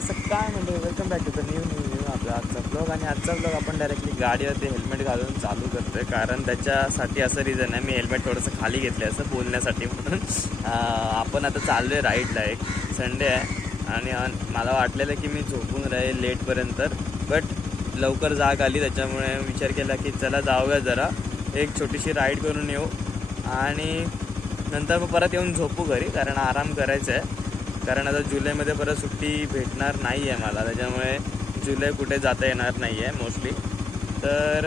कसं काय म्हणजे welcome back to the new आपला आजचा ब्लॉग. आणि आजचा ब्लॉग आपण डायरेक्टली गाडीवरती हेल्मेट घालून चालू करतो आहे, कारण त्याच्यासाठी असं रिझन आहे, मी हेल्मेट थोडंसं खाली घेतलं आहे असं बोलण्यासाठी म्हणून. आपण आता चाललो आहे राईडला, एक संडे आहे आणि मला वाटलेलं की मी झोपून राहील लेटपर्यंत, बट लवकर जाग आली, त्याच्यामुळे विचार केला की चला जाऊया जरा एक छोटीशी राईड करून येऊ आणि नंतर मग परत येऊन झोपू घरी, कारण आराम करायचा आहे. कारण आता जुलैमध्ये परत सुट्टी भेटणार नाही आहे मला, त्याच्यामुळे जुलै कुठे जाता येणार नाही आहे मोस्टली. तर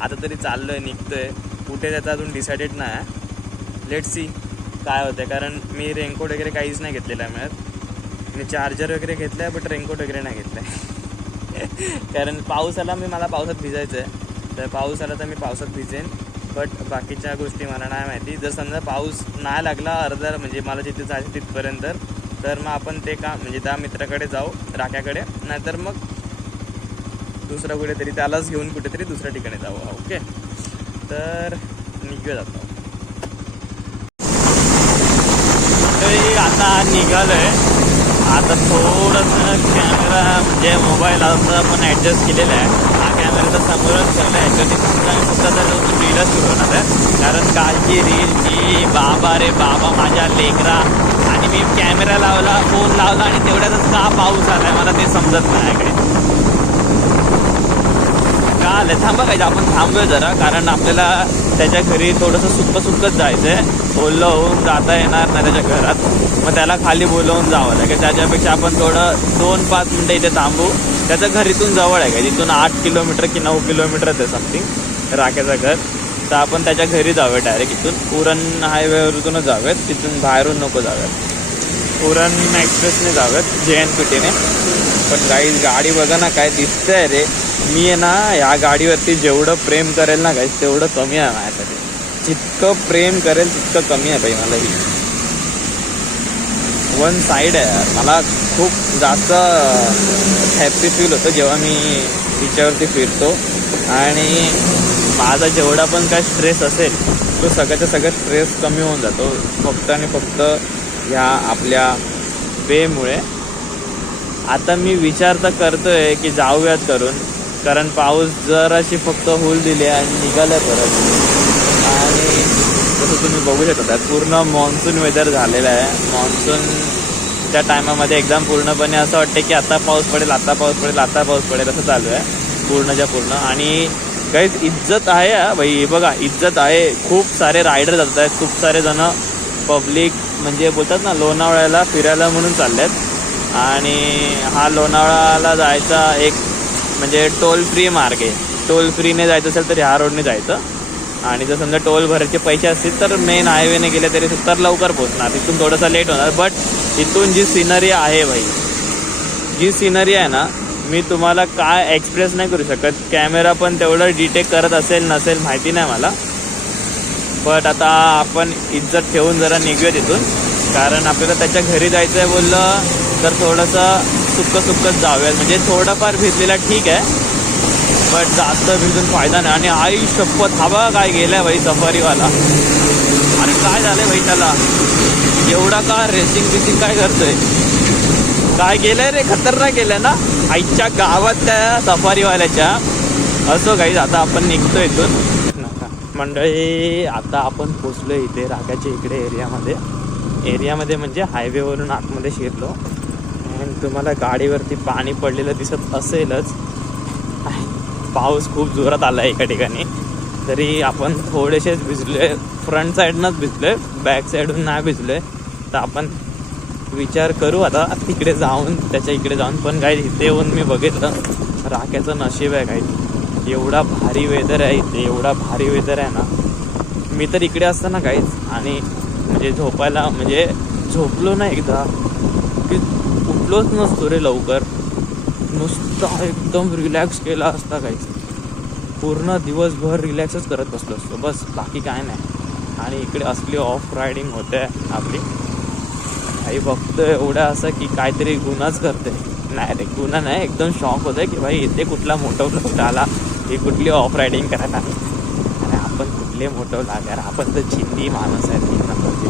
आता तरी चाललो आहे, निघतो आहे कुठे त्याचा अजून डिसायडेड नाही आहे. लेट्स सी काय होतं आहे, कारण मी रेनकोट वगैरे काहीच नाही घेतलेलं आहे. मी चार्जर वगैरे घेतलं आहे बट रेनकोट वगैरे नाही घेतलं आहे. कारण पाऊस आला, मला पावसात भिजायचं आहे, तर पाऊस आला तर मी पावसात भिजेन, बट बाकीच्या गोष्टी मला नाही माहिती. जर समजा पाऊस नाही लागला अर्धा म्हणजे मला जिथे जायचं तिथपर्यंत, तर मग आपण ते काम म्हणजे त्या मित्राकडे जाऊ, राख्याकडे, नाहीतर मग दुसरं कुठेतरी त्यालाच घेऊन कुठेतरी दुसऱ्या ठिकाणी जाऊ. ओके, तर निघूया जातो. आता निघालो आहे. आता थोडंसं कॅमेरा म्हणजे मोबाईल असं पण ॲडजस्ट केलेलं आहे. हा कॅमेरा तर समोरच ठेवला आहे, ॲक्च्युली फक्त तर रीलच सुरू होणार आहे, कारण कालची रील जी बाबा रे बाबा माझ्या लेकरा. आणि मी कॅमेरा लावला, फोन लावला आणि तेवढ्यातच का पाऊस आला आहे मला ते समजत नाही काही. का आलं थांबा काय, आपण थांबूया जरा, कारण आपल्याला त्याच्या घरी थोडंसं सुक्कच जायचं आहे. ओलं होऊन जाता येणार नाही त्याच्या घरात, मग त्याला खाली बोलवून जावं लागेल. त्याच्यापेक्षा आपण थोडं 2-5 मिनटं इथे थांबू. त्याचं घर इथून जवळ आहे का, तिथून 8 किलोमीटर की 9 किलोमीटरच आहे समथिंग राख्याचं घर. तर आपण त्याच्या घरी जाऊया डायरेक्ट, इथून उरण हायवेवरूनच जाऊयात, तिथून बाहेरून नको जाऊयात, उरण एक्सप्रेसने जाऊयात JNPTने. पण गाईज गाडी बघा ना काय दिसतंय रे. मी आहे ना या गाडीवरती जेवढं प्रेम करेल ना गाईज तेवढं कमी आहे माझ्यासाठी. जितकं प्रेम करेल तितकं कमी आहे बाई मला. ही वन साईड आहे यार. मला खूप जास्त हॅपी फील होतं जेव्हा मी तिच्यावरती फिरतो, आणि माझा जेवढा पण काय स्ट्रेस असेल तो सगळ्याचा सगळा स्ट्रेस कमी होऊन जातो फक्त आणि फक्त ह्या आपल्या वेमुळे. आता मी विचार तर करतोय की जाऊयात करून, कारण पाऊस जराशी फक्त होल दिली आणि निघालं परत. आणि जसं तुम्ही बघू शकता पूर्ण मान्सून वेदर झालेलं आहे. मान्सूनच्या टायमामध्ये एकदम पूर्णपणे असं वाटतं की आता पाऊस पडेल, आता पाऊस पडेल, आता पाऊस पडेल असं चालू आहे पूर्णच्या पूर्ण. आणि काहीच इज्जत आहे भाई, बघा इज्जत आहे. खूप सारे रायडर जात आहेत, खूप सारे जण पब्लिक म्हणजे बोलतात ना लोणावळ्याला फिरायला म्हणून चालले आहेत. आणि हा लोणावळ्याला जायचा एक म्हणजे टोल फ्री मार्ग आहे. टोल फ्रीने जायचं असेल तर ह्या रोडने जायचं, आणि जर समजा टोल भरायचे पैसे असतील तर मेन हायवेने गेले तरी तर लवकर पोहोचणार. तिथून थोडंसं लेट होणार, बट इथून जी सिनरी आहे भाई, जी सिनरी आहे ना, मी तुम्हाला काय एक्सप्रेस नाही करू शकत. कॅमेरा पण तेवढं डिटेक्ट करत असेल नसेल माहिती नाही मला, बट आता आपण इज्जत ठेवून जरा निघूया तिथून, कारण आपल्याला त्याच्या घरी जायचं आहे बोललं तर थोडंसं सुक्कच जाऊयात. म्हणजे थोडंफार भिजलेला ठीक आहे, बट जास्त भिजून फायदा नाही. आणि आई शपथ हा बघा काय गेलाय भाई सफारीवाला. अरे काय झालंय भाई त्याला, एवढा का रेसिंग काय करतोय, काय गेलंय रे, खतरनाक गेलंय ना आईच्या गावात त्या सफारीवाल्याच्या. असो काही, आता आपण निघतो इथून मंडळी. आता आपण पोचलो इथे राख्याच्या इकडे एरियामध्ये म्हणजे हायवेवरून आतमध्ये शिरलो. आणि तुम्हाला गाडीवरती पाणी पडलेलं दिसत असेलच. पाऊस खूप जोरात आला आहे एका ठिकाणी, तरी आपण थोडेसेच भिजलोय. फ्रंट साईडनंच भिजलोय, बॅक साईडून नाही भिजलोय. तर आपण विचार करू आता तिकडे जाऊन, त्याच्या इकडे जाऊन. पण काही इथे येऊन मी बघितलं राख्याचं नशीब आहे काही, एवढा भारी वेदर आहे इथे, एवढा भारी वेदर आहे ना. मी तर इकडे असताना काहीच आणि म्हणजे झोपायला म्हणजे झोपलो ना एकदा की उठलोच नसतो रे लवकर, नुसतं एकदम रिलॅक्स केला असता काहीच. पूर्ण दिवसभर रिलॅक्सच करत बसलो असतो बस, बाकी काय नाही. आणि इकडे असली ऑफ रायडिंग होते आपली. काही बघतोय एवढं असं की काहीतरी गुन्हाच करते. नाही रे गुन्हा नाही, एकदम शॉक होतं आहे की भाई इथे कुठला मोठा ब्लॉग आला, ही कुठली ऑफ रायडिंग करायला. आणि आपण कुठले मोठं लागार, आपण तर चिंदी माणूस आहे 3 नंबरचे.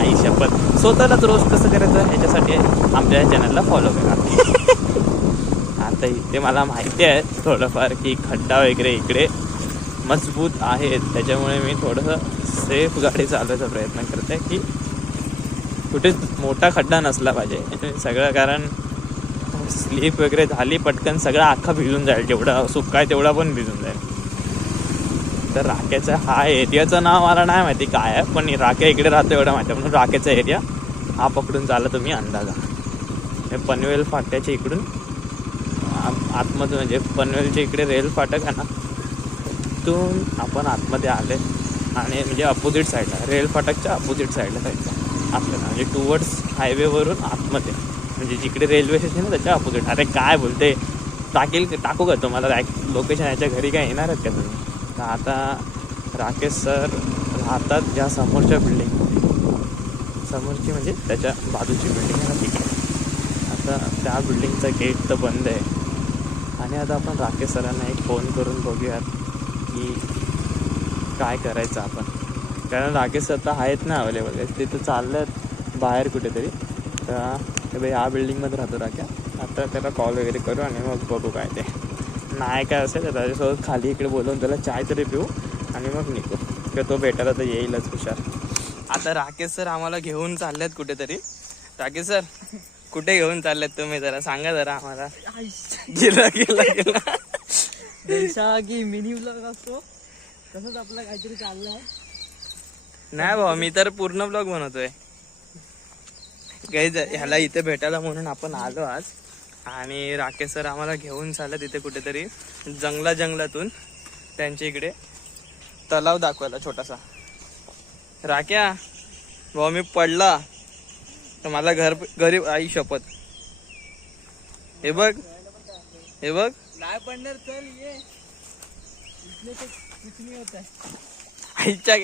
आई शपथ, स्वतःलाच रोस्ट कसं करायचं ह्याच्यासाठी आमच्या चॅनलला फॉलो करा. आता इथे मला माहिती आहे थोडंफार की खड्डा वगैरे इकडे मजबूत आहेत, त्याच्यामुळे मी थोडंसं सेफ गाडी चालवायचा प्रयत्न करते की कुठे मोठा खड्डा नसला पाहिजे सगळं, कारण स्लीप वगैरे झाली पटकन सगळा अख्खा भिजून जाईल, जेवढा सुक्का आहे तेवढा पण भिजून जाईल. तर राख्याचा हा एरियाचं नाव मला नाही माहिती काय आहे, पण राख्या इकडे राहतो एवढं माहिती आहे, म्हणून राख्याचा एरिया हा पकडून चालला तुम्ही अंदाजा. हे पनवेल फाट्याच्या इकडून आतमधून म्हणजे पनवेलच्या इकडे रेल फाटक आहे ना, तिथून आपण आतमध्ये आले आणि म्हणजे अपोजिट साईडला, रेल फाटकच्या अपोजिट साईडला जायचं आपल्याला, म्हणजे टुवर्ड्स हायवेवरून आतमध्ये, म्हणजे जिकडे रेल्वे स्टेशन आहे त्याच्या अपोजिट. अरे काय बोलते, टाकू का तुम्हाला लोकेशन याच्या घरी काय येणार आहेत का तुम्ही? तर आता राकेश सर राहतात या समोरच्या बिल्डिंगमध्ये, समोरची म्हणजे त्याच्या बाजूची बिल्डिंग आहे ना तिकडे. आता त्या बिल्डिंगचा गेट तर बंद आहे आणि आता आपण राकेश सरांना एक फोन करून बघूयात की काय करायचं आपण, कारण राकेश सर तर आहेत ना अवेलेबल, ते तर चाललं आहेत बाहेर कुठेतरी. तर भाई ह्या बिल्डिंगमध्ये राहतो राख्या, आता त्याला कॉल वगैरे करू आणि मग बघू काय ते नाही काय असेल तर त्याच्यासोबत खाली इकडे बोलवून त्याला चाय तरी पिऊ आणि मग निघू, किंवा तो भेटायला तर येईलच हुशार. आता राकेश सर आम्हाला घेऊन चाललेत कुठेतरी. राकेश सर कुठे घेऊन चाललेत तुम्ही, जरा सांगा जरा आम्हाला. गेला की मिनी ब्लॉग असतो तसंच आपलं काहीतरी चाललंय. नाही भाऊ, मी तर पूर्ण ब्लॉग बनवतोय. काही ह्याला इथे भेटायला म्हणून आपण आलो आज, आणि राकेश सर आम्हाला घेऊन चालले तिथे कुठेतरी जंगलातून त्यांच्या इकडे तलाव दाखवायला छोटासा. राक्या भाऊ मी पडला तर मला घरी आई शपथ. हे बघ नाही पडणार, चल ये. आईच्या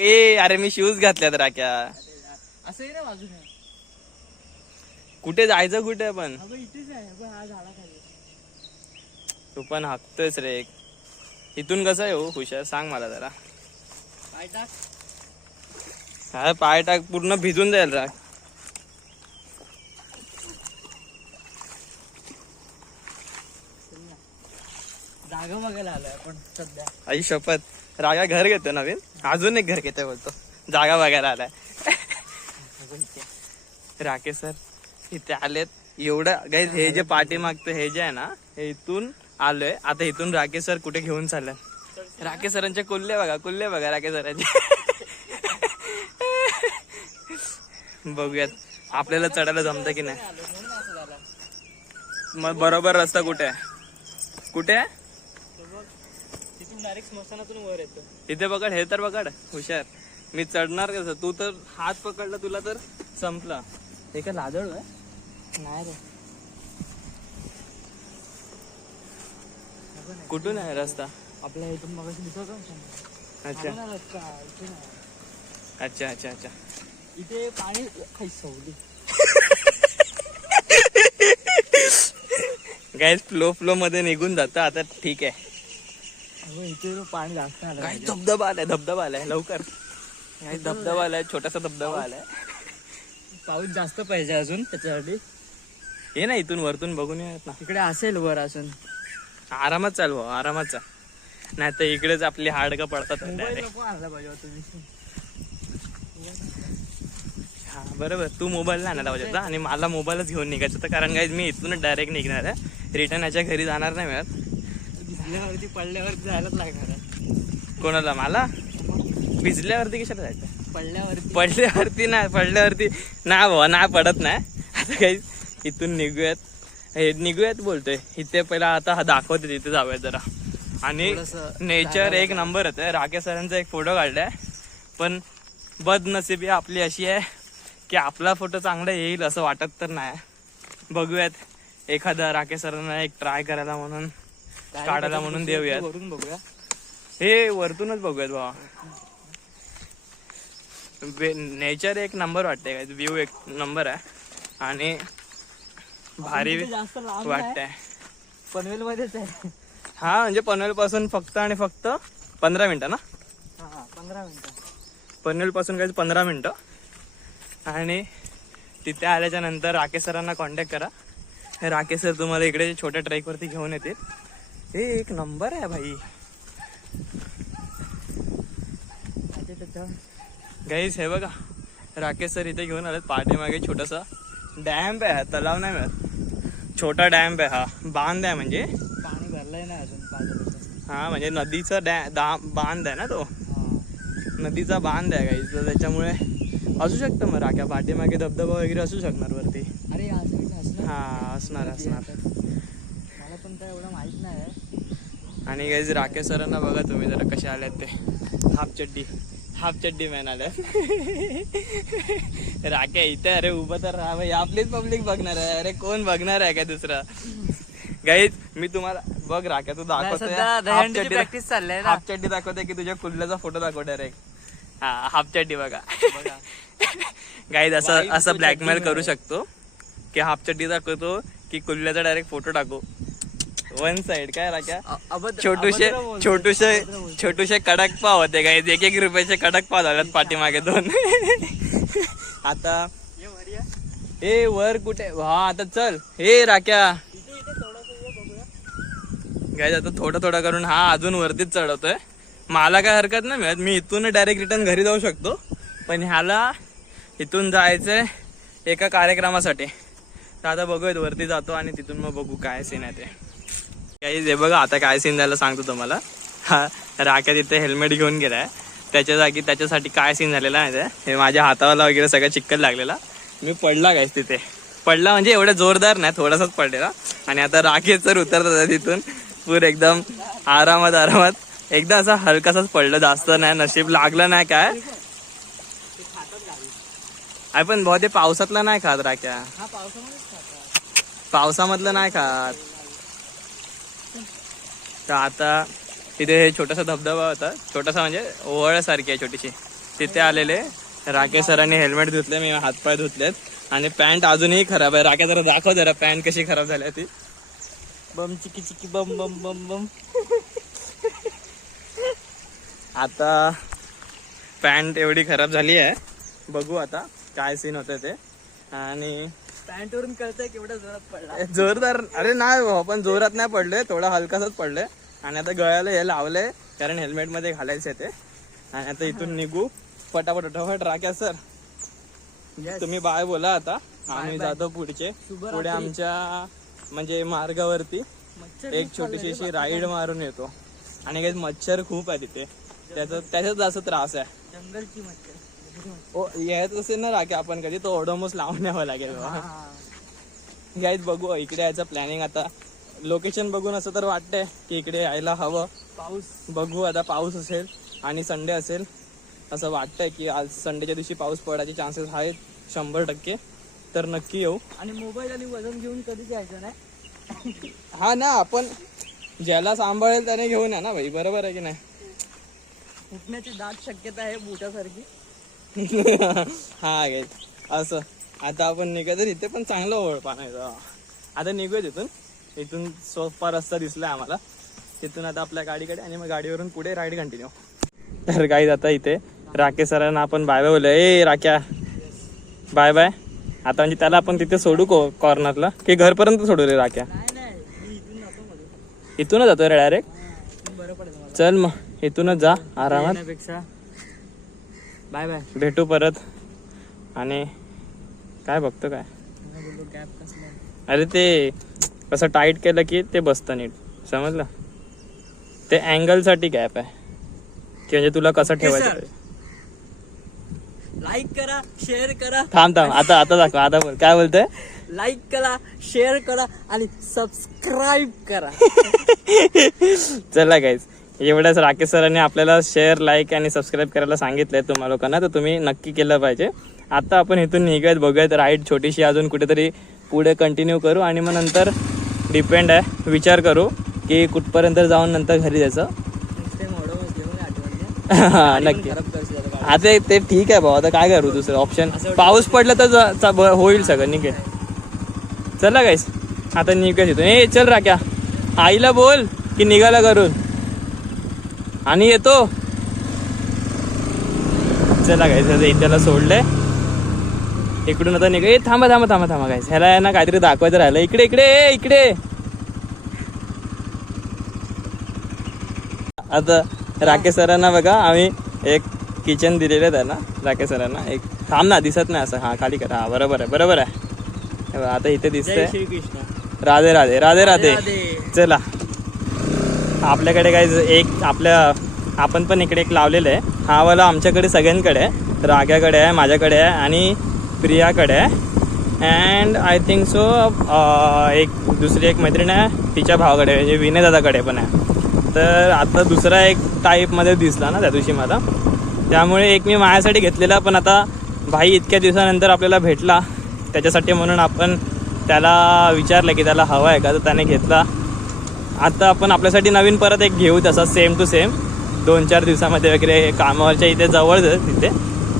अरे मी शूज घातल्यात राक्या. असं आहे ना बाजूने. कुठे जायचं कुठे पण, इथेच आहे हा झाडाखाली. तू पण हाकतोयस रे. इथून कसं आहे हो हुशार, सांग मला जरा. पाय टाक. हा पाय टाक, पूर्ण भिजून जाईल राग. जागा बघायला आलोय आपण सध्या. आई शपथ, रागा घर घेतो नवीन, अजून एक घर घेतोय बोलतो, जागा बघायला आलाय. राकेश सर इथे आलेत. एवढं गाईज हे जे पाठी मागतं हे जे आहे ना, हे इथून आलोय. आता इथून राकेश सर कुठे घेऊन चालले. राकेश सरांचे कुल्ले बघा राकेश सरांचे. बघूयात आपल्याला चढायला जमतं की नाही. मग बरोबर रस्ता कुठे आहे? तिथून डायरेक्ट स्मशानातून वर येतो. इथे पकड, हे तर पकड हुशार. मी चढणार कसं, तू तर हात पकडला तुला तर संपला. हे काय लाजळ आहे? नाही रे. कुठून आहे रस्ता? आपल्या इथून मग दिसतो. अच्छा. इथे पाणी काही सवली. गाईज फ्लो मध्ये निघून जातं आता. ठीक आहे, इथे पाणी जास्त आलं. काय धबधबा आलाय लवकर. काय धबधबा आलाय, छोटासा धबधबा आलाय. पाऊस जास्त पाहिजे अजून त्याच्यासाठी. हे ना इथून वरतून बघून येत ना, तिकडे असेल वर असून. आरामात चाल भाऊ, आरामात चाल, नाही तर इकडेच आपली हाडकं पडतात. हा बरोबर, तू मोबाईल नाही आणायला पाहिजे होता आणि मला मोबाईलच घेऊन निघायचं होतं, कारण काय मी इथून डायरेक्ट निघणार आहे. रिटर्न याच्या घरी जाणार नाही मिळत. भिजल्यावरती पडल्यावरती जायलाच लागणार आहे. कोणाला? मला? भिजल्यावरती कशाला जायचं? पडल्यावरती नाही भाऊ, नाही पडत नाही. आता काही इथून निघूयात बोलतोय. इथे पहिला आता हा दाखवते, तिथे जाऊयात जरा. आणि नेचर एक नंबर होतं. राकेश सरांचा एक फोटो काढलाय, पण बदनसिबी आपली अशी आहे की आपला फोटो चांगला येईल असं वाटत तर नाही. बघूयात एखादा राकेश सरांना एक ट्राय करायला म्हणून, काढायला म्हणून देऊयात. वरून बघूया, हे वरतूनच बघूयात बाबा. नेचर एक नंबर वाटतंय, व्ह्यू एक नंबर आहे आणि भारी वाटतंय. पनवेल मध्येच आहे. हा म्हणजे पनवेल पासून फक्त 15 मिनिटं ना. 15 मिनिटं पनवेल पासून काय 15 मिनिटं. आणि तिथे आल्याच्या नंतर राकेश सरांना कॉन्टॅक्ट करा. राकेश सर तुम्हाला इकडे छोट्या ट्रेकवरती घेऊन येतील. हे एक नंबर आहे भाई. गाईस हे बघा राकेश सर इथे घेऊन आलेत. पाठीमागे छोटासा डॅम्प आहे, तलाव नाही मिळत, छोटा डॅम्प आहे हा, बांध आहे म्हणजे पाणी भरलंय ना अजून पाहिजे. हा म्हणजे नदीचा बांध आहे ना तो, नदीचा बांध आहे गाईस. तर त्याच्यामुळे असू शकतं मग राख्या पाठीमागे धबधबा वगैरे असू शकणार वरती. अरे असं हा असणार. मला पण काय एवढं माहित नाही. आणि गाईज राकेश सरांना बघा तुम्ही जरा कसे आल्यात ते. हाफ चड्डी मॅन आल्या. राख्या इथे अरे उभं तर राहा भाई, आपलीच पब्लिक बघणार आहे. अरे कोण बघणार आहे काय दुसरा. गाईज मी तुम्हाला बघ राख्या तू दाखवतोय प्रॅक्टिस चाललंय ना. हाफ चड्डी दाखवते की तुझ्या कुल्ल्याचा फोटो दाखवणार आहे. हा हाफ चड्डी बघा. गाईज असं ब्लॅकमेल करू शकतो की हाफ चड्डी दाखवतो की कुल्ल्याचा डायरेक्ट फोटो टाकू. वन साइड काय राख्या. छोटूशे कडक पाव होते काय, 1-1 रुपयाचे कडक पाव झाल्यात पाठीमागे 2. आता हे वर कुठे. हा आता चल हे राख्या गाईज आता थोडं करून हा अजून वरतीच चढवतोय. मला काय हरकत नाही मिळत, मी इथून डायरेक्ट रिटर्न घरी जाऊ शकतो. पण ह्याला इथून जायचंय एका कार्यक्रमासाठी. तर आता बघूयात वरती जातो आणि तिथून मग बघू काय सीन आहे ते. काही बघा आता काय सीन द्यायला सांगतो तुम्हाला. हा राख्या तिथे हेल्मेट घेऊन गेलाय, त्याच्या जागी त्याच्यासाठी काय सीन झालेला आहे हे माझ्या हातावाला वगैरे सगळं चिक्कल लागलेला. मी पडला गाईस तिथे. पडला म्हणजे एवढा जोरदार नाही, थोडासाच पडलेला. आणि आता राकेश सर उतरतात तिथून पूर एकदम आरामात एकदा असा हलकासाच पडलं, जास्त नाही. नशीब लागलं नाही काय. पण भाऊ ते पावसातला नाही खात राख्या, पावसामधलं नाही खात. तर आता तिथे हे छोटासा धबधबा होता, छोटासा म्हणजे ओवळ्यासारखी आहे छोटीशी. तिथे आलेले राकेश सरांनी हेल्मेट धुतले, मी हातपाय धुतलेत. आणि पॅन्ट अजूनही खराब आहे. राख्या जरा दाखव जरा पॅन्ट कशी खराब झाली ती. बम चिकी चिकी बम बम बम बम. आता पॅन्ट एवढी खराब झाली आहे, बघू आता काय सीन होतं ते. आणि पॅन्ट वरून कळतंय केवढा जोरात पडला. जोरदार अरे नाही पण जोरात नाही पडले, थोडा हलकासाच पडले. आणि आता गळ्याला हे लावलंय कारण हेल्मेट मध्ये घालायचं ते. आणि आता इथून निघू फटाफट. राख्या सर तुम्ही बाय बोला आता. आम्ही जातो पुढे आमच्या म्हणजे मार्गावरती एक छोटीशी अशी राईड मारून येतो. आणि काही मच्छर खूप आहे तिथे, त्याच्यात जास्त त्रास आहे. जंगलची मच्छर यायच असेल ना राख्या आपण कधी तो ओडोमोस लावून न्यावं लागेल. गाईज बघू इकडे यायचं प्लॅनिंग. आता लोकेशन बघून असं तर वाटतंय की इकडे यायला हवं. पाऊस बघू आता, पाऊस असेल आणि संडे असेल असं वाटतंय की आज संडेच्या दिवशी पाऊस पडायचे चान्सेस आहेत 100%. तर नक्की येऊ. आणि मोबाईल आणि वजन घेऊन कधी जायचं नाही. हा ना, आपण ज्याला सांभाळेल त्याने घेऊन या ना भाई, बरोबर आहे की नाही. फुटण्याची दाट शक्यता आहे बुटासारखी. हा गाईज असं आता आपण निघायचं. इथे पण चांगलं ओळ पाण्याचं. आता निघूया इथून सोपा रस्ता दिसला आम्हाला. तिथून आता आपल्या गाडीकडे आणि मग गाडीवरून पुढे राईड कंटिन्यू. तर गाईज आता इथे राकेश सरांना आपण बाय बाय बोललो. ए राख्या बाय बाय. आता म्हणजे त्याला आपण तिथे सोडू कॉर्नरला की घरपर्यंत सोडू रे राख्या. इथूनच जातो रे डायरेक्ट. बरं पडेल मला. चल मग इथूनच जा आरामात. Bye bye. भेटू परत. आणि काय बघतो काय. अरे ते कसं टाईट केलं की ते बसतं नीट, समजलं. ते अँगल साठी गॅप आहे की म्हणजे तुला कसं ठेवायचं. लाईक करा, शेअर करा. थांब आता दाखव. आता बोल काय बोलतोय. लाईक करा, शेअर करा आणि सबस्क्राईब करा. चला गाईज एवढ्याच राकेश सरांनी आपल्याला शेअर, लाईक आणि सबस्क्राईब करायला सांगितलंय तुम्हा लोकांना. तर तुम्ही नक्की केलं पाहिजे. आता आपण इथून निघत बघूयात राईड छोटीशी अजून कुठेतरी पुढे कंटिन्यू करू. आणि मग नंतर डिपेंड आहे, विचार करू की कुठपर्यंत जाऊन नंतर घरी जायचं. हा नक्की. आता ते ठीक आहे भाऊ, आता काय करू दुसरं ऑप्शन. पाऊस पडला तर होईल सगळं निघेल. चला गाईस आता निघूया तिथून. ए चल राख्या आईला बोल की निघाला करून आणि येतो. चला गाईस आता इथ्याला सोडलंय इकडून आता निघ. ए थांबा थांबा थांबा थांबा गाईस, ह्याला आहे ना काहीतरी दाखवायचं राहिलं. इकडे इकडे इकडे. आता राकेश सरांना बघा आम्ही एक किचन दिलेलं आहे ना राकेश सरांना. एक थांब ना, दिसत नाही असं. हा खाली कर. हा बरोबर आहे बरोबर आहे. हे बघा, आता इथे दिसतंय. श्रीकृष्ण. राधे राधे राधे राधे. राधे. चला आपल्याकडे काय एक आपण पण इकडे एक लावलेलं आहे. हा वाला आमच्याकडे सगळ्यांकडे आहे. राग्याकडे आहे, माझ्याकडे आहे आणि प्रियाकडे आहे. अँड आय थिंक सो एक दुसरी एक मैत्रीण आहे तिच्या भावाकडे म्हणजे विनय दादाकडे पण आहे. तर आता दुसरा एक टाईपमध्ये दिसला ना त्या दिवशी मला, त्यामुळे एक मी माझ्यासाठी घेतलेला. पण आता भाई इतक्या दिवसानंतर आपल्याला भेटला त्याच्यासाठी म्हणून आपण त्याला विचारलं की त्याला हवा आहे का, तर त्याने घेतला. आता आपण आपल्यासाठी नवीन परत एक घेऊ तसा सेम टू सेम 2-4 दिवसामध्ये वगैरे. कामावरच्या इथे जवळच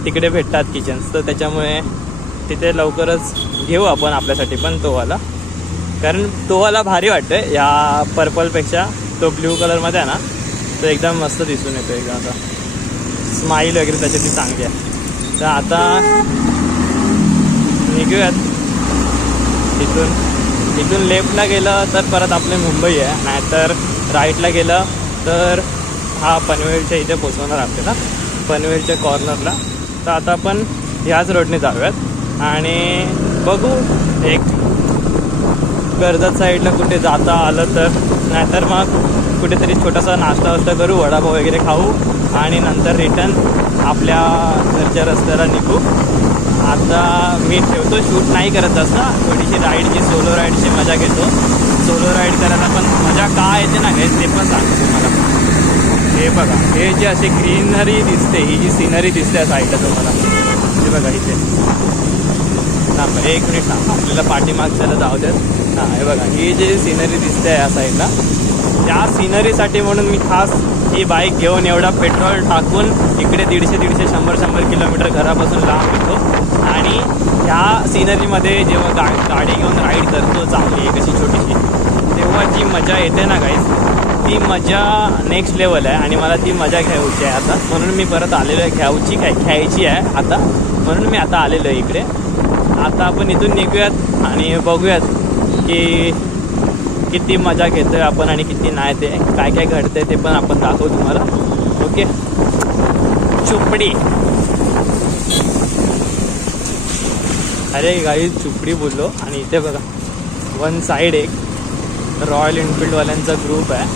तिकडे भेटतात किचन्स, तर त्याच्यामुळे तिथे लवकरच घेऊ आपण आपल्यासाठी पण तो वाला. कारण तो वाला भारी वाटतं या पर्पलपेक्षा. तो ब्ल्यू कलरमध्ये आहे ना, तो एकदम मस्त दिसून येतो. एकदम असा स्माईल वगैरे त्याच्याची चांगली आहे. तर आता निघूयात इथून लेफ्टला गेलं तर परत आपले मुंबई आहे, नाहीतर राईटला गेलं तर हा पनवेलच्या इथे पोचवणार आपल्याला, पनवेलच्या कॉर्नरला. तर आता आपण ह्याच रोडने जाऊयात आणि बघू एक कर्जत साईडला कुठे जाता आलं तर, नाहीतर मग कुठेतरी छोटासा नाश्ता वास्ता करू, वडापाव वगैरे खाऊ आणि नंतर रिटर्न आपल्या घरच्या रस्त्याला निघू. आता मी ठेवतो शूट नाही करत असं, थोडीशी राईडची सोलो राईडची मजा घेतो. सोलो राईड करायला पण मजा काय येते ना घ्यायचं ते पण सांगतो तुम्हाला. हे बघा, हे जे अशी ग्रीनरी दिसते, ही जी सिनरी दिसते साईडला तुम्हाला, हे बघा इथे. थांब 1 मिनिट थांब, आपल्याला पाठीमागच्याला जाऊ देत. हां हे बघा, ही जी सिनरी दिसते या साईडला, त्या सिनरीसाठी म्हणून मी खास ही बाईक घेऊन एवढा पेट्रोल टाकून इकडे 100 किलोमीटर घरापासून लांब येतो. आणि ह्या सिनरीमध्ये जेव्हा गाडी घेऊन राईड करतो चांगली एक अशी छोटीशी, तेव्हा जी मजा येते ना गाईस, ती मजा नेक्स्ट लेवल आहे. आणि मला ती मजा घ्यायची आहे आता, म्हणून मी परत आलेलो आहे. घ्यायची आहे आता, म्हणून मी आता आलेलो आहे इकडे. आता आपण इथून निघूयात आणि बघूयात की किती मजा घेतोय आपण आणि किती नाही, ते काय काय घडतंय ते पण आपण दाखवू तुम्हाला. ओके, चुपडी. अरे गाई चुपडी बोललो. आणि इथे बघा वन साईड एक रॉयल एनफिल्डवाल्यांचा ग्रुप आहे.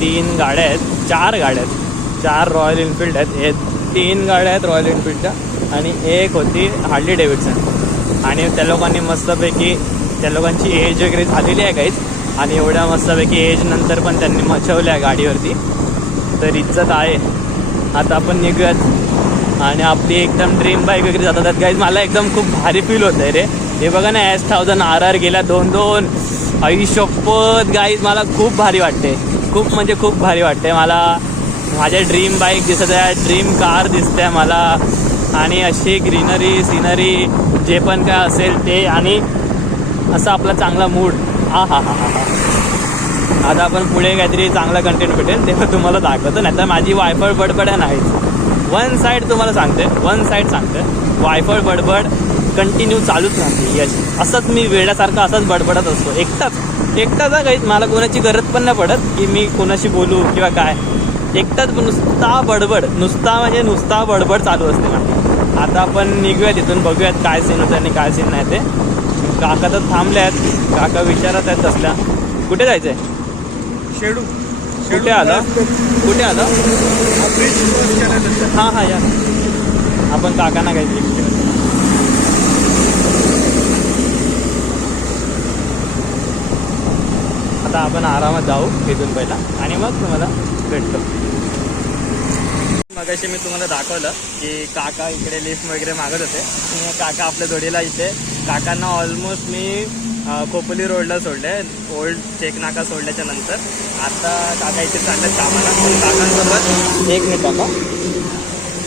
3 गाड्या आहेत, 4 गाड्या आहेत, 4 रॉयल एनफिल्ड आहेत. हे 3 गाड्या आहेत रॉयल एनफिल्डच्या आणि एक होती हार्ली डेव्हिडसन. आणि त्या लोकांनी मस्तपैकी, त्या लोकांची एज वगैरे झालेली आहे काहीच, आणि एवढ्या मस्तपैकी एज नंतर पण त्यांनी मचवल्या गाडीवरती, तर इज्जत आहे. आता आपण निघूयात आणि आपली एकदम ड्रीम बाईक वगैरे जातात गाईज. मला एकदम खूप भारी फील होत आहे रे. हे बघा ना, S1000 RR गेल्या 2-2. आयुष्यपत गाईज, मला खूप भारी वाटते, खूप म्हणजे खूप भारी वाटते मला. माझ्या ड्रीम बाईक दिसत आहे, ड्रीम कार दिसते मला. आणि अशी ग्रीनरी सिनरी जे पण काय असेल ते, आणि असा आपला चांगला मूड. हा हा हा हा हा. आता आपण पुढे काहीतरी चांगला कंटेंट भेटेल तेव्हा तुम्हाला दाखवतो, नाही तर माझी वायफळ बडबड नाहीच. वन साईड तुम्हाला सांगते, वन साईड सांगते, वायफळ बडबड कंटिन्यू चालूच राहते. यश असंच मी वेड्यासारखं असंच बडबडत असतो, एकटाच काहीच. मला कोणाची गरज पण नाही पडत की मी कोणाशी बोलू किंवा काय. एकटाच नुसता बडबड, नुसता बडबड चालू असते माझी. आता आपण निघूयात इथून, बघूयात काय सीन होतं आणि काय सीन नाही ते. काका तर थांबले आहेत, काका विचारत आहेत तसल्या. कुठे जायचं आहे? शेडू. कुठे आलं? हां हां या. आपण काकांना काहीतरी विचारतो. आता आपण आरामात जाऊ इथून पहिला आणि मग तुम्हाला भेटतो. मगाशी मी तुम्हाला दाखवलं की काका इकडे लिफ्ट वगैरे मागत होते. काका आपल्या जोडीला इथे. काकांना ऑलमोस्ट मी खोपोली रोडला सोडले, ओल्ड चेक नाका सोडल्याच्या नंतर. आता काका इथे चाललेत कामाला. काकांसोबत 1 मिनिट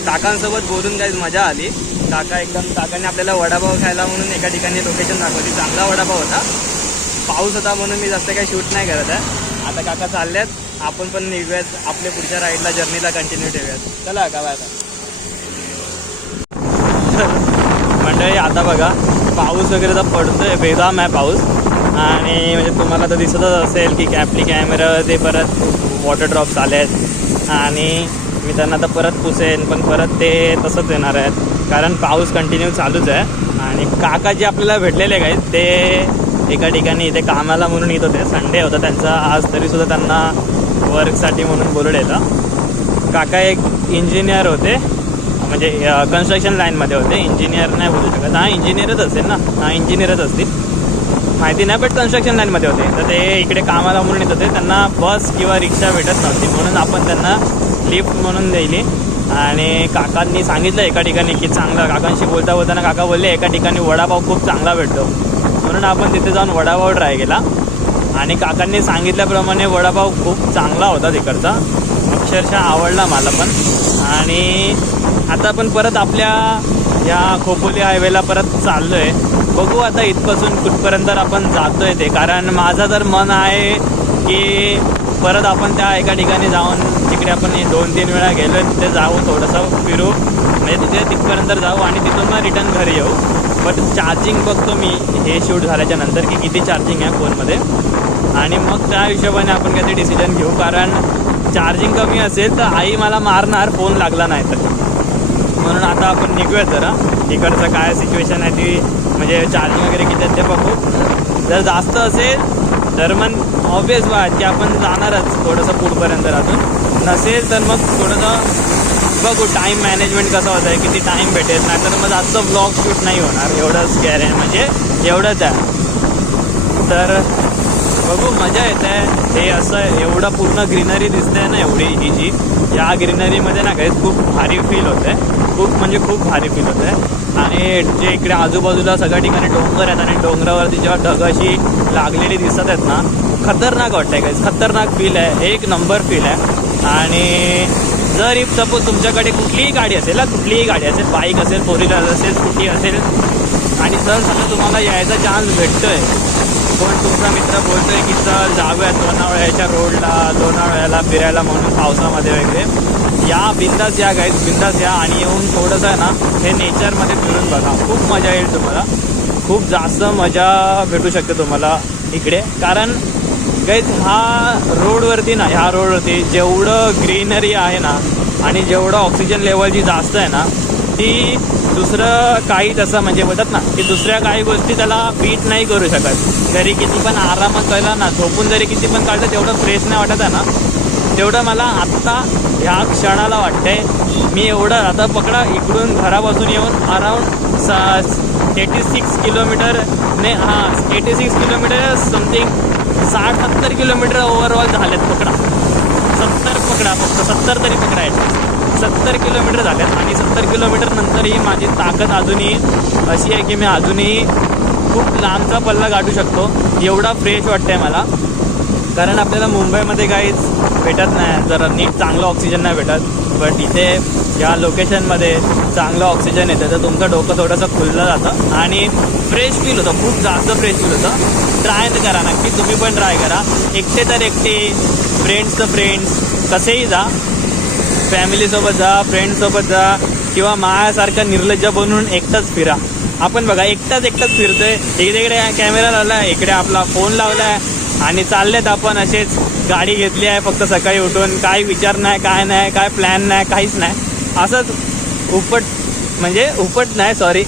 काकांसोबत बोलून काही मजा आली. काकांनी आपल्याला वडापाव खायला म्हणून एका ठिकाणी लोकेशन दाखवली. चांगला वडापाव होता. पाऊस होता म्हणून मी जास्त काही शूट नाही करत आहे. आता काका चालल्यात, आपण पण निघूयात आपल्या पुढच्या राईडला, जर्नीला कंटिन्यू ठेवूयात. चला का बाय. मंडळी आता बघा पाऊस वगैरे तर पडतोय, बेदाम आहे पाऊस. आणि म्हणजे तुम्हाला तर दिसतच असेल की आपली कॅमेरा ते परत वॉटर ड्रॉप्स आले आहेत आणि मी त्यांना आता परत पुसेन, पण परत ते तसंच येणार आहेत कारण पाऊस कंटिन्यू चालूच आहे. आणि काका जे आपल्याला भेटलेले आहेत ते एका ठिकाणी इथे कामाला म्हणून येत होते. संडे होता त्यांचा आज, तरीसुद्धा त्यांना वर्कसाठी म्हणून बोलवलेलं. काका एक इंजिनियर होते, म्हणजे कन्स्ट्रक्शन लाईनमध्ये होते. इंजिनियर नाही बोलू शकत, हा इंजिनियरच असेल ना, हा इंजिनियरच असतील, माहिती नाही, बट कन्स्ट्रक्शन लाईनमध्ये होते. तर ते इकडे कामाला म्हणून येत होते. त्यांना बस किंवा रिक्षा भेटत नव्हती म्हणून आपण त्यांना लिफ्ट म्हणून दिली. आणि काकांनी सांगितलं एका ठिकाणी की चांगलं, काकांशी बोलता बोलताना काका बोलले एका ठिकाणी वडापाव खूप चांगला भेटतो, म्हणून आपण तिथे जाऊन वडापाव ट्राय केला. आणि काकांनी सांगितल्याप्रमाणे वडापाव खूप चांगला होता तिकडचा, अक्षरशः आवडला मला पण. आणि आता आपण परत आपल्या या खोपोली हायवेला परत चाललो आहे. बघू आता इथपासून कुठपर्यंत आपण जातो आहे ते, कारण माझं तर मन आहे की परत आपण त्या एका ठिकाणी जाऊन तिकडे आपण 2-3 वेळा गेलो आहे तिथे जाऊ, थोडंसं फिरू, म्हणजे तिथपर्यंत जाऊ आणि तिथून मग रिटर्न घरी येऊ. बट चार्जिंग बघतो मी हे शूट झाल्याच्या नंतर की किती चार्जिंग आहे फोनमध्ये, आणि मग त्या हिशोबाने आपण काहीतरी डिसिजन घेऊ. कारण चार्जिंग कमी असेल तर आई मला मारणार फोन लागला नाही तर, म्हणून आता आपण निघूयात जरा. इकडचं काय सिच्युएशन आहे ती, म्हणजे चार्जिंग वगैरे किती आहेत ते बघू. जर जास्त असेल तर मग ऑब्वियस बात की आपण जाणारच थोडंसं पुढपर्यंत अजून, नसेल तर मग थोडंसं बघू टाईम मॅनेजमेंट कसं होतं आहे, किती टाईम भेटेल, नाहीतर मग जास्त ब्लॉग शूट नाही होणार, एवढंच गॅरेंट, म्हणजे एवढंच आहे. तर बघू, मजा येते हे असं एवढं पूर्ण ग्रीनरी दिसते ना, एवढी ही जी या ग्रीनरीमध्ये ना काही खूप भारी फील होते, खूप म्हणजे खूप भारी फील होते. आणि जे इकडे आजूबाजूला सगळ्या ठिकाणी डोंगर आहेत आणि डोंगरावरती जेव्हा ढग अशी लागलेली दिसत आहेत ना, खतरनाक वाटतं आहे, खतरनाक फील आहे, एक नंबर फील आहे. आणि जर इफ सपोज तुमच्याकडे कुठलीही गाडी असेल, कुठलीही गाडी असेल, बाईक असेल, 4 व्हीलर असेल, स्कूटी असेल, आणि जर समजा तुम्हाला यायचा चान्स भेटतो आहे, कोण तुमचा मित्र बोलतो आहे की चल जाऊयात लोणावळ्याच्या रोडला, लोणावळ्याला फिरायला म्हणून पावसामध्ये वगैरे, या बिंदास या गाईज, बिंदास या आणि येऊन थोडंसं आहे ना हे नेचरमध्ये फिरून बघा, खूप मजा येईल तुम्हाला, खूप जास्त मजा भेटू शकते तुम्हाला इकडे. कारण गाईज हा रोडवरती ना, ह्या रोडवरती जेवढं ग्रीनरी आहे ना आणि जेवढं ऑक्सिजन लेवल जी जास्त आहे ना, ती दुसरं काही तसं म्हणजे बोलतात ना की दुसऱ्या काही गोष्टी त्याला बीट नाही करू शकत. जरी किती पण आरामात कळला ना, झोपून जरी किती पण काढलं तेवढं फ्रेश नाही वाटत आहे ना, तेवढं मला आत्ता ह्या क्षणाला वाटतंय. मी एवढं आता पकडा इकडून घरापासून येऊन अराऊंड 86 किलोमीटर ने, हां 86 किलोमीटर समथिंग 60-70 किलोमीटर ओव्हरऑल झालेत. पकडा 70 पकडा, फक्त 70 तरी पकडा आहे, 70 किलोमीटर झाल्यात. आणि 70 किलोमीटर नंतरही माझी ताकद अजूनही अशी आहे की मी अजूनही खूप लांबचा पल्ला गाठू शकतो, एवढा फ्रेश वाटतं आहे मला. कारण आपल्याला मुंबईमध्ये काहीच भेटत नाही, जरा नीट चांगलं ऑक्सिजन नाही भेटत, बट इथे या लोकेशनमध्ये चांगलं ऑक्सिजन येतं, तर तुमचं डोकं थोडंसं खुललं जातं आणि फ्रेश फील होतं, खूप जास्त फ्रेश फील होतं. ट्राय करा नक्की, तुम्ही पण ट्राय करा. एकटे तर एकटे, फ्रेंड्स तर फ्रेंड्स, कसेही जा, फॅमिलीसोबत जा, फ्रेंड्ससोबत जा, किंवा माझ्यासारखं निर्लज्ज बनून एकटाच फिरा. आपण बघा एकटाच फिरतोय, इकडे कॅमेरा लावला आहे, इकडे आपला फोन लावला आहे आणि चाललेत आपण असेच. गाडी घेतली आहे फक्त सकाळी उठून, काय विचार नाही, काय नाही, काय प्लॅन नाही, काहीच नाही, असंच उपट नाही सॉरी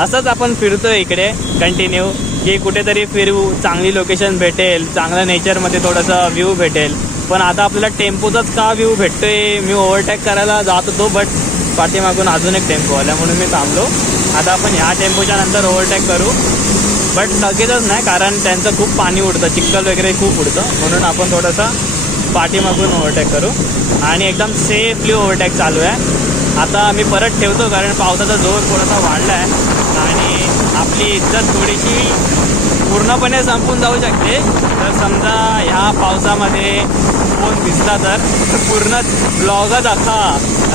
असंच आपण फिरतोय इकडे कंटिन्यू, की कुठेतरी फिरू, चांगली लोकेशन भेटेल, चांगलं नेचरमध्ये थोडंसं व्ह्यू भेटेल. पण आता आपल्याला टेम्पोचाच का व्ह्यू भेटतोय, मी ओव्हरटेक करायला जात होतो बट पाठीमागून अजून एक टेम्पो आला म्हणून मी थांबलो. आता आपण ह्या टेम्पोच्या नंतर ओव्हरटेक करू, बट लगेचच नाही, कारण त्यांचं खूप पाणी उडतं, चिखल वगैरे खूप उडतं, म्हणून आपण थोडंसं पाठीमागून ओव्हरटेक करू आणि एकदम सेफली ओव्हरटेक चालू आहे. आता मी परत ठेवतो कारण पावसाचा जोर थोडासा वाढला आहे आणि आपली इज्जत थोडीशी पूर्णपणे संपून जाऊ शकते. तर समजा ह्या पावसामध्ये फोन भिजला तर पूर्ण ब्लॉगच अख्खा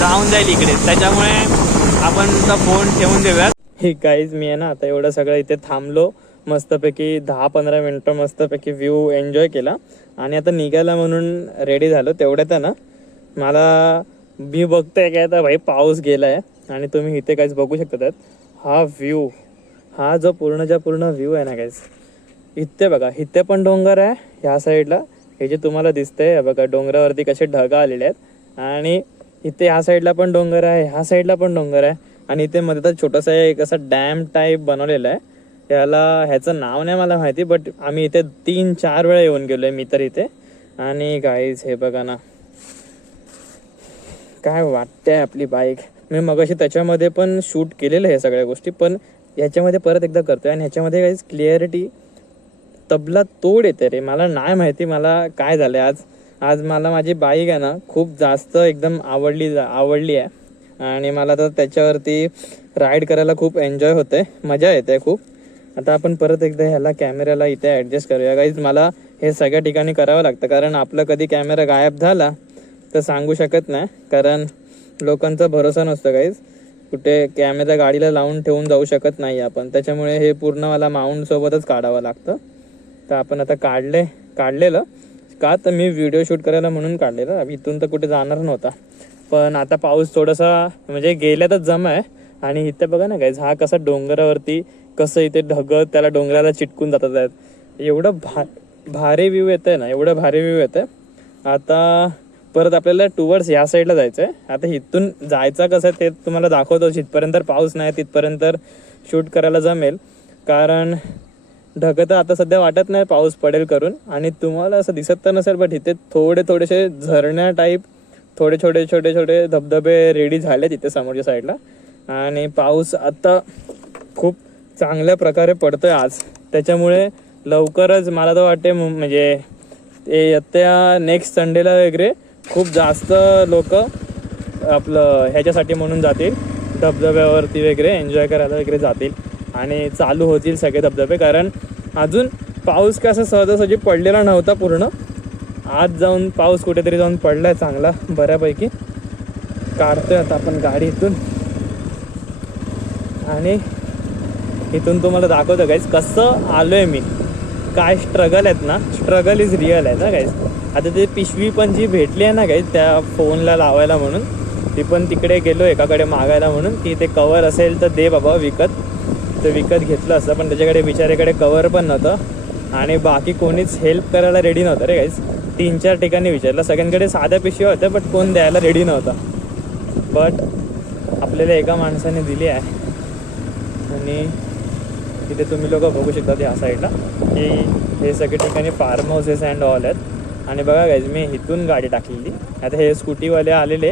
राहून जाईल इकडे, त्याच्यामुळे आपण तो फोन ठेवून देऊयात. हे गाईज, मी आहे ना आता एवढं सगळं इथे थांबलो, मस्तपैकी 10-15 मिनटं मस्तपैकी व्ह्यू एन्जॉय केला आणि आता निघायला म्हणून रेडी झालो. तेवढ्यात आहे ना मला मी बघतोय काय तर भाई पाऊस गेला आहे आणि तुम्ही इथे काहीच बघू शकतात, हा व्ह्यू, हा जो पूर्णच्या पूर्ण व्ह्यू आहे ना गाईज, इथे बघा, इथे पण डोंगर आहे ह्या साईडला, हे जे तुम्हाला दिसतंय बघा डोंगरावरती कसे ढग आलेले आहेत, आणि इथे ह्या साईडला पण डोंगर आहे, ह्या साईडला पण डोंगर आहे, आणि इथे मध्ये तर छोटासा एक असा डॅम टाईप बनवलेला आहे. ह्याचं नाव नाही मला माहिती, बट आम्ही इथे 3-4 वेळा येऊन गेलो आहे मी तर इथे. आणि गाईज हे बघा ना, काय वाटतंय आपली बाईक. मी मगाशी त्याच्यामध्ये पण शूट केलेलं आहे सगळ्या गोष्टी, पण ह्याच्यामध्ये परत एकदा करतोय. आणि ह्याच्यामध्ये काहीच क्लिअरिटी तबला तोड येते रे. मला नाही माहिती मला काय झालं आज मला माझी बाईक आहे ना खूप जास्त एकदम आवडली आहे, आणि मला तर त्याच्यावरती राईड करायला खूप एन्जॉय होते, मजा येते खूप. आता आपण परत एकदा ह्याला कॅमेऱ्याला इथे ॲडजस्ट करूया गाईज. मला हे सगळ्या ठिकाणी करावं लागतं, कारण आपलं कधी कॅमेरा गायब झाला तर सांगू शकत नाही, कारण लोकांचा भरोसा नसतो गाईज. कुठे कॅमेरा गाडीला लावून ठेवून जाऊ शकत नाही आपण, त्याच्यामुळे हे पूर्ण मला माउंटसोबतच काढावं लागतं. तर आपण आता काढलेलं का, तर मी व्हिडिओ शूट करायला म्हणून काढलेलं, इथून तर कुठे जाणार नव्हता. पण आता पाऊस थोडासा म्हणजे गेल्यातच जमा आहे, आणि इथे बघा ना गाईज, हा कसा डोंगरावरती कसं इथे ढग त्याला डोंगराला चिटकून जातात आहेत. एवढं भारी व्ह्यू येतं आहे ना, एवढं भारी व्ह्यू येतं आहे. आता परत आपल्याला टुवर्ड्स या साईडला जायचं आहे. आता इथून जायचं कसं आहे ते तुम्हाला दाखवतो. जिथपर्यंत पाऊस नाही तिथपर्यंत शूट करायला जमेल, कारण ढगं तर आता सध्या वाटत नाही पाऊस पडेल करून. आणि तुम्हाला असं दिसत तर नसेल, बट इथे थोडेसे झरण्या टाईप छोटे धबधबे रेडी झाले तिथे समोरच्या साईडला. आणि पाऊस आता खूप चांगल्या प्रकारे पडतोय आज, त्याच्यामुळे लवकरच मला तर वाटते म्हणजे ते येत्या नेक्स्ट संडेला वगैरे खूप जास्त लोक आपलं ह्याच्यासाठी म्हणून जातील, धबधब्यावरती वगैरे एन्जॉय करायला वगैरे जातील, आणि चालू होतील सगळे धबधबे. कारण अजून पाऊस काय असं सहजासहजी पडलेला नव्हता पूर्ण. आज जाऊन पाऊस कुठेतरी जाऊन पडलाय चांगला बऱ्यापैकी. काढतोय आता आपण गाडी इथून, आणि इथून तुम्हाला दाखवतो गाईज कसं आलोय मी. काय स्ट्रगल आहेत ना, स्ट्रगल इज रिअल आहे ना गाईज. आता ते पिशवी पण जी भेटली आहे ना गाईज त्या फोनला लावायला म्हणून, ती पण तिकडे गेलो एकाकडे मागायला म्हणून की ते कवर असेल तर दे बाबा विकत. तर विकत घेतलं असतं, पण त्याच्याकडे बिचाऱ्याकडे कवर पण नव्हतं, आणि बाकी कोणीच हेल्प करायला रेडी नव्हतं रे गाईज. 3-4 ठिकाणी विचारलं, सगळ्यांकडे साध्या पिशव्या होत्या, बट कोण द्यायला रेडी नव्हता. बट आपल्याला एका माणसाने दिली आहे, आणि तिथे तुम्ही लोक बघू शकता या साईडला की हे सगळे ठिकाणी फार्म हाऊसेस अँड ऑल आहेत. आणि बघा गाईज, मी इथून गाडी टाकलेली. आता हे स्कूटीवाले आलेले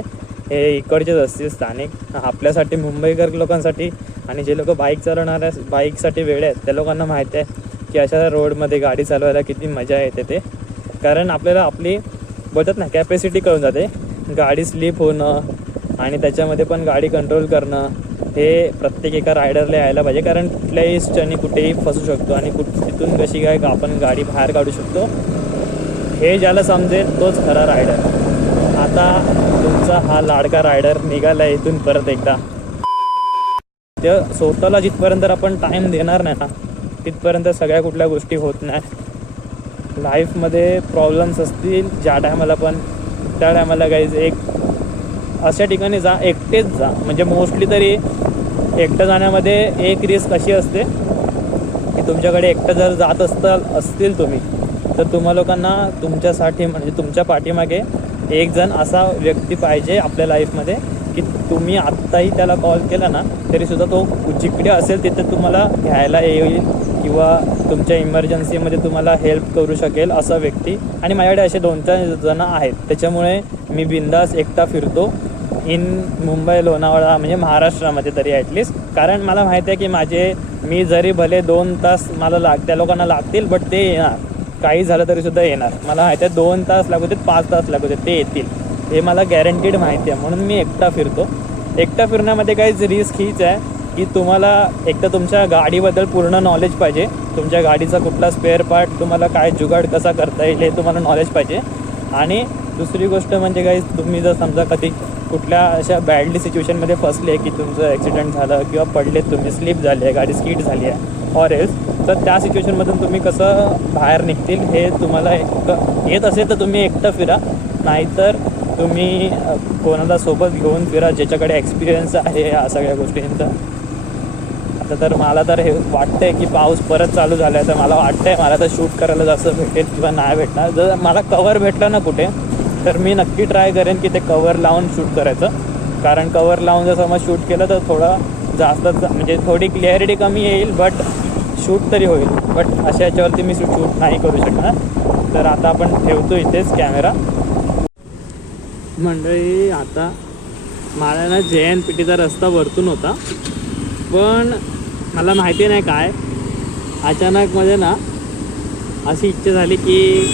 हे इकडचेच असतील स्थानिक, आपल्यासाठी मुंबईकर लोकांसाठी, आणि जे लोक बाईक चालवणाऱ्या बाईकसाठी वेळ आहेत त्या लोकांना माहिती आहे की अशा रोडमध्ये गाडी चालवायला किती मजा येते ते. कारण आपल्याला आपली बोलतात ना कॅपॅसिटी कळून जाते, गाडी स्लिप होणं आणि त्याच्यामध्ये पण गाडी कंट्रोल करणं हे प्रत्येक एका रायडरला यायला पाहिजे. कारण कुठल्याही क्षणी कुठेही फसू शकतो, आणि तिथून कशी काय आपण गाडी बाहेर काढू शकतो हे ज्याला समजेल तोच खरा रायडर. आता तुमचा हा लाडका रायडर निघाला इथून परत एकदा. ते स्वतःला जिथपर्यंत आपण टाईम देणार नाही ना तिथपर्यंत सगळ्या कुठल्या गोष्टी होत नाही. लाईफमध्ये प्रॉब्लेम्स असतील ज्या टायमाला, पण त्या टायमाला गाईज एक अशा ठिकाणी जा, एकटेच जा. म्हणजे मोस्टली तरी एकटं जाण्यामध्ये एक रिस्क अशी असते की तुमच्याकडे एकटं जर जात असतील तुम्ही, तर तुम्हा लोकांना तुमच्यासाठी म्हणजे तुमच्या पाठीमागे एक जण असा व्यक्ती पाहिजे आपल्या लाईफमध्ये की तुम्ही आत्ताही त्याला कॉल केला ना तरीसुद्धा तो जिकडे असेल तिथे तुम्हाला घ्यायला येईल, किंवा तुमच्या इमर्जन्सीमध्ये तुम्हाला हेल्प करू शकेल असा व्यक्ती. आणि माझ्याकडे असे 2-4 जण आहेत, त्याच्यामुळे मी बिंदास एकटा फिरतो इन मुंबई लोणावळा, म्हणजे महाराष्ट्रामध्ये तरी ॲटलिस्ट. कारण मला माहिती आहे की मी जरी भले 2 तास मला त्या लोकांना लागतील, बट ते येणार. काही झालं तरीसुद्धा येणार. मला माहिती आहे 2 तास लागू देत, 5 तास लागू देत, ते येतील. हे मला गॅरंटीड माहिती आहे, म्हणून मी एकटा फिरतो. एकटा फिरण्यामध्ये काहीच रिस्क हीच आहे की तुम्हाला एक तर तुमच्या गाडीबद्दल पूर्ण नॉलेज पाहिजे. तुमच्या गाडीचा कुठला स्पेअर पार्ट, तुम्हाला काय जुगाड कसा करता येईल हे तुम्हाला नॉलेज पाहिजे. आणि दुसरी गोष्ट म्हणजे काही तुम्ही जर समजा कधी कुठल्या अशा बॅडली सिच्युएशनमध्ये फसले की तुमचं ॲक्सिडेंट झालं किंवा पडलेत तुम्ही, स्लिप झाली आहे, गाडी स्कीड झाली आहे ऑर एल्स, तर त्या सिच्युएशनमधून तुम्ही कसं बाहेर निघतील हे तुम्हाला येत असेल तर तुम्ही एकटं फिरा. नाहीतर तुम्ही कोणाला सोबत घेऊन फिरा ज्याच्याकडे एक्सपिरियन्स आहे या सगळ्या गोष्टींचा. आता तर मला तर हे वाटतंय की पाऊस परत चालू झाला आहे, तर मला वाटतंय मला तर शूट करायला जास्त भेटेल किंवा नाही भेटणार. जर मला कवर भेटलं ना कुठे, तर मी नक्की ट्राय करेन की ते कवर लावून शूट करायचं. कारण कवर लावून जर समज शूट केलं तर थोडं जास्त म्हणजे थोडी क्लिअरिटी कमी येईल, बट शूट तरी होईल. बट अशा याच्यावरती मी शूट नाही करू शकणार. तर आता आपण ठेवतो इथेच कॅमेरा. मंडळी, आता मला ना JNPTचा रस्ता वरतून होता, पण मला माहिती नाही काय अचानक मध्ये ना अशी इच्छा झाली की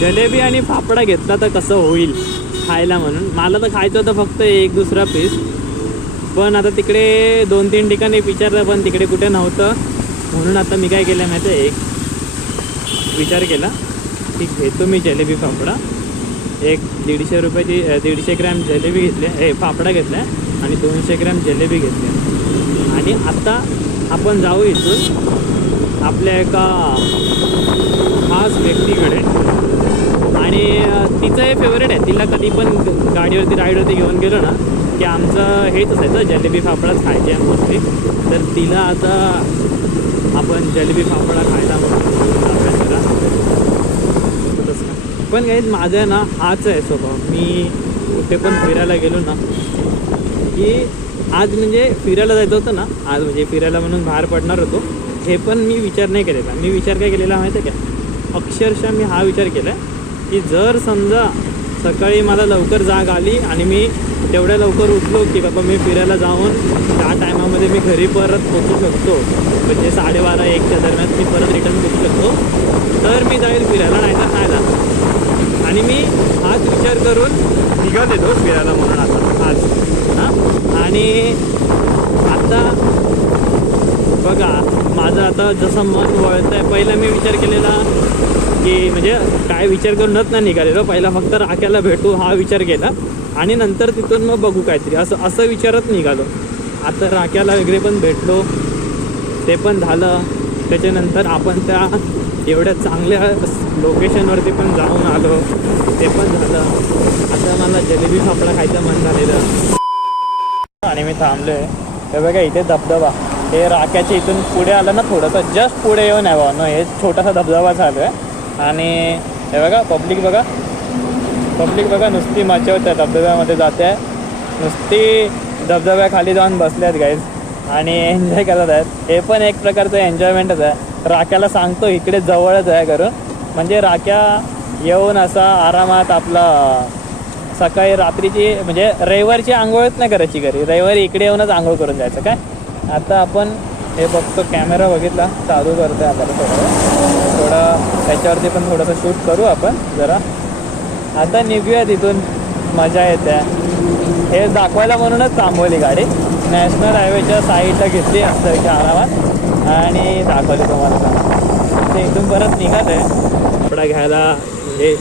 जलेबी आणि फाफडा घेतला तर कसं होईल खायला म्हणून. मला तर खायचं होतं फक्त एक दुसरा पीस, पण आता तिकडे 2-3 ठिकाणी विचारलं पण तिकडे कुठे नव्हतं. म्हणून आता मी काय केलं माहिती आहे, एक विचार केला की घेतो मी जलेबी फाफडा. एक 150 रुपयाची 150 ग्रॅम जलेबी घेतले, फाफडा घेतला आणि 200 ग्रॅम जलेबी घेतली. आणि आता आपण जाऊ इथून आपल्या एका खास व्यक्तीकडे. आणि तिचं हे फेवरेट आहे, तिला कधी पण गाडीवरती राईडवरती घेऊन गेलो ना की आमचं हेच असायचं, जलेबी फाफडाच खायचे आहे मोस्टली. तर तिला आता आपण जलेबी फाफडा खायला म्हणून पण काही माझं ना हाच आहे स्वभाव. मी कुठे पण फिरायला गेलो ना की आज म्हणजे फिरायला जायचं होतं ना, आज म्हणजे फिरायला म्हणून बाहेर पडणार होतो, हे पण मी विचार नाही केलेला. मी विचार काय केलेला माहिती आहे का, अक्षरशः मी हा विचार केला की जर समजा सकाळी मला लवकर जाग आली आणि मी तेवढ्या लवकर उठलो की बाबा मी फिरायला जाऊन त्या टायमामध्ये मी घरी परत पोचू शकतो, म्हणजे 12:30-1च्या दरम्यान मी परत रिटर्न पोचू शकतो, तर मी जाईल फिरायला, नाही तर नाही जाणार. आणि मी हाच विचार करून निघालेलो फिरायला म्हणून आता आज. हां, आणि आता बघा माझं आता जसं मन वळतं आहे. पहिला मी विचार केलेला की म्हणजे काय विचार करूनच नाही निघालेलो, पहिला फक्त राख्याला भेटू हा विचार केला आणि नंतर तिथून मग बघू काहीतरी असं विचारत निघालो. आता राख्याला वगैरे पण भेटलो, ते पण झालं. त्याच्यानंतर आपण त्या एवढ्या चांगल्या लोकेशनवरती पण जाऊन आलो, ते पण झालं. आता मला जलेबी फाफडा खायचं मन झालेलं आणि मी थांबलो आहे. हे बघा इथे धबधबा, हे राख्याच्या इथून पुढे आलं ना थोडंसं, जस्ट पुढे येऊन आहे भावनं, हे छोटासा धबधबा चालू आहे. आणि हे बघा पब्लिक बघा नुसती मजा होत आहे, धबधब्यामध्ये जाते आहे, नुसती धबधब्याखाली जाऊन बसले आहेत गाईज आणि एन्जॉय करत आहेत. हे पण एक प्रकारचं एन्जॉयमेंटच आहे. राख्याला सांगतो इकडे जवळच आहे करून, म्हणजे राख्या येऊन असा आरामात आपला सकाळी रात्रीची म्हणजे रविवारची आंघोळच नाही करायची घरी, रविवारी इकडे येऊनच आंघोळ करून जायचं काय. आता आपण हे बघतो, कॅमेरा बघितला चालू करतो आहे आपल्याला थोडं त्याच्यावरती पण थोडंसं शूट करू आपण जरा. आता निघूया तिथून, मजा येते. हे दाखवायला म्हणूनच थांबवली गाडी, नॅशनल हायवेच्या साईडला घेतली अक्षरशः आरामात आणि दाखवली तुम्हाला. ते इथून परत निघालं आहे फाफडा घ्यायला. म्हणजे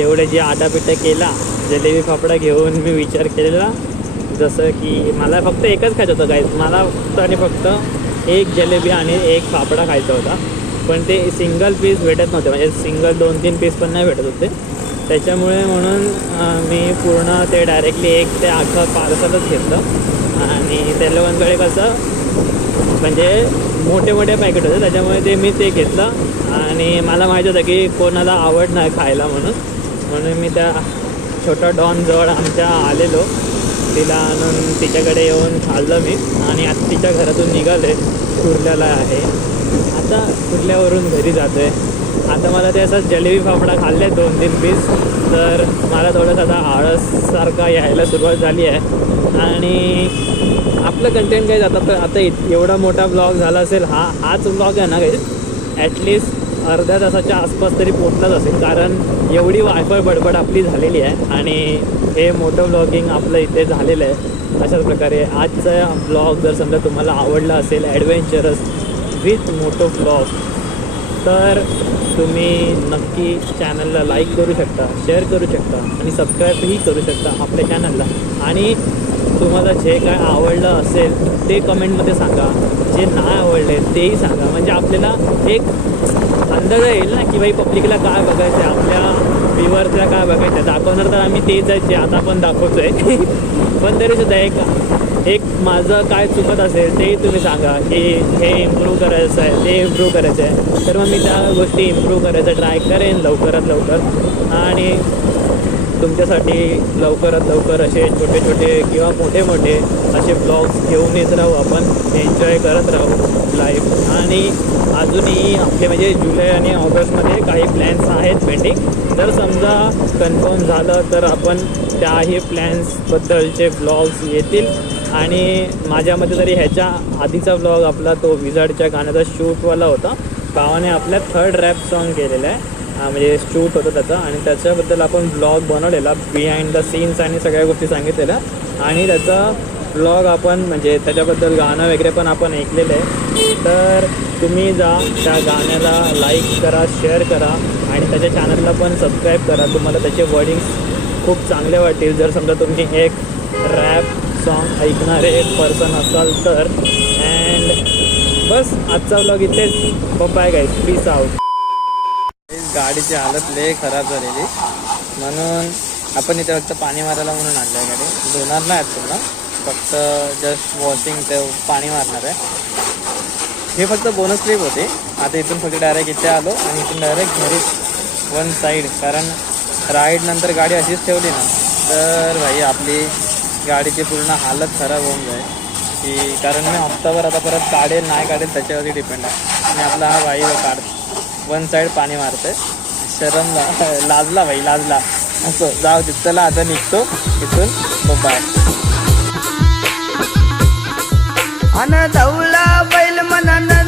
एवढे जे आटापिटा केला जलेबी फाफडा घेऊन मी विचार केलेला, जसं की मला फक्त एकच खायचं होतं गाईज, मला फक्त आणि फक्त एक जलेबी आणि एक फाफडा खायचा होता. पण ते सिंगल पीस भेटत नव्हते, म्हणजे सिंगल 2-3 पीस पण नाही भेटत होते. त्याच्यामुळे म्हणून मी पूर्ण ते डायरेक्टली एक ते अख्खं पार्सलच घेतलं. आणि त्या लोकांकडे कसं म्हणजे मोठे पॅकेट होते, त्याच्यामुळे ते मी ते घेतलं. आणि मला माहीत होतं की कोणाला आवड नाही खायला म्हणून मी त्या छोट्या डॉनजवळ आमच्या आलेलो, तिला आणून तिच्याकडे येऊन खाल्लं मी. आणि आता तिच्या घरातून निघाले, कुर्ल्याला आहे आता, कुर्ल्यावरून घरी जातो आहे. आता मला ते असं जलेबी फाफडा खाल्ले 2-3 पीस, तर मला थोडंसं आता आळससारखा यायला सुरुवात झाली आहे. आणि आपलं कंटेंट काही आता एवढा मोठा ब्लॉग झाला असेल, हाच ब्लॉग आहे ना काही ॲटलिस्ट अर्ध्या तासाच्या आसपास तरी पोचलाच असेल, कारण एवढी वायफाय बडबड आपली झालेली आहे आणि हे मोठं ब्लॉगिंग आपलं इथे झालेलं आहे. अशाच प्रकारे आजचा ब्लॉग जर समजा तुम्हाला आवडला असेल, ॲडव्हेंचरस विथ मोटो ब्लॉग, तर तुम्ही नक्की चॅनलला लाईक करू शकता, शेअर करू शकता आणि सबस्क्राईबही करू शकता आपल्या चॅनलला. आणि तुम्हाला जे काय आवडलं असेल ते कमेंटमध्ये सांगा, जे नाही आवडले तेही सांगा, म्हणजे आपल्याला एक अंदाज येईल ना की बाई पब्लिकला काय बघायचं आहे, आपल्या व्ह्युअर्सला काय बघायचं आहे. दाखवणार तर आम्ही तेच आहे जे आता आपण दाखवतो आहे पण तरीसुद्धा एक माझं काय चुकत असेल ते तुम्ही सांगा की हे इम्प्रूव्ह करायचं आहे ते इम्प्रूव्ह करायचं आहे, तर मग मी त्या गोष्टी इम्प्रूव्ह करायचा ट्राय करेन लवकरात लवकर आणि तुमच्यासाठी लवकरात लवकर असे छोटे छोटे किंवा मोठे मोठे असे ब्लॉग्स घेऊन येत राहू, आपण एन्जॉय करत राहू लाईफ. आणि अजूनही आपले म्हणजे जुलै आणि ऑगस्टमध्ये काही प्लॅन्स आहेत पेंडिंग. जर समजा कन्फर्म झालं तर आपण त्याही प्लॅन्सबद्दलचे ब्लॉग्स येतील. आणि माझ्यामध्ये तरी ह्याच्या आधीचा ब्लॉग आपला तो विजार्डच्या गाण्याचा शूटवाला होता. भावाने आपल्या 3rd रॅप सॉन्ग केलेलं आहे, म्हणजे शूट होतं त्याचा, आणि त्याच्याबद्दल आपण ब्लॉग बनवलेला, बिहाइंड द सीन्स आणि सगळ्या गोष्टी सांगितलेल्या. आणि त्याचा ब्लॉग आपण म्हणजे त्याच्याबद्दल गाणं वगैरे पण आपण ऐकलेलं आहे. तर तुम्ही जा त्या गाण्याला लाईक करा, शेअर करा आणि त्याच्या चॅनलला पण सबस्क्राईब करा. तुम्हाला त्याचे वर्डिंग्स खूप चांगले वाटतील जर समजा तुम्ही एक रॅप सॉन्ग ऐकणारे पर्सन असाल तर. अँड बस आजचा ब्लॉग इथेच. Bye guys, peace out. गाडीची हालत लय खराब झालेली म्हणून आपण इथे फक्त पाणी मारायला म्हणून आणलं आहे. गाडी धुणार नाही आहेत पूर्ण, फक्त जस्ट वॉशिंग ते पाणी मारणार आहे. हे फक्त बोनस ट्रिप होते. आता इथून फक्त डायरेक्ट इथे आलो आणि इथून डायरेक्ट घरी वन साईड, कारण राईड नंतर गाडी अशीच ठेवली ना तर भाई आपली गाडीची पूर्ण हालत खराब होऊन जाईल. की कारण मी हप्ताभर आता परत काढेल नाही काढेल त्याच्यावरती डिपेंड आहे. आणि आपला हा भाई वन साईड पाणी मारतोय. शरमला, लाजला भाई, लाजला. असं जाऊ दे, चला आता निघतो इथून. बाय. अन धवला बैल मनानं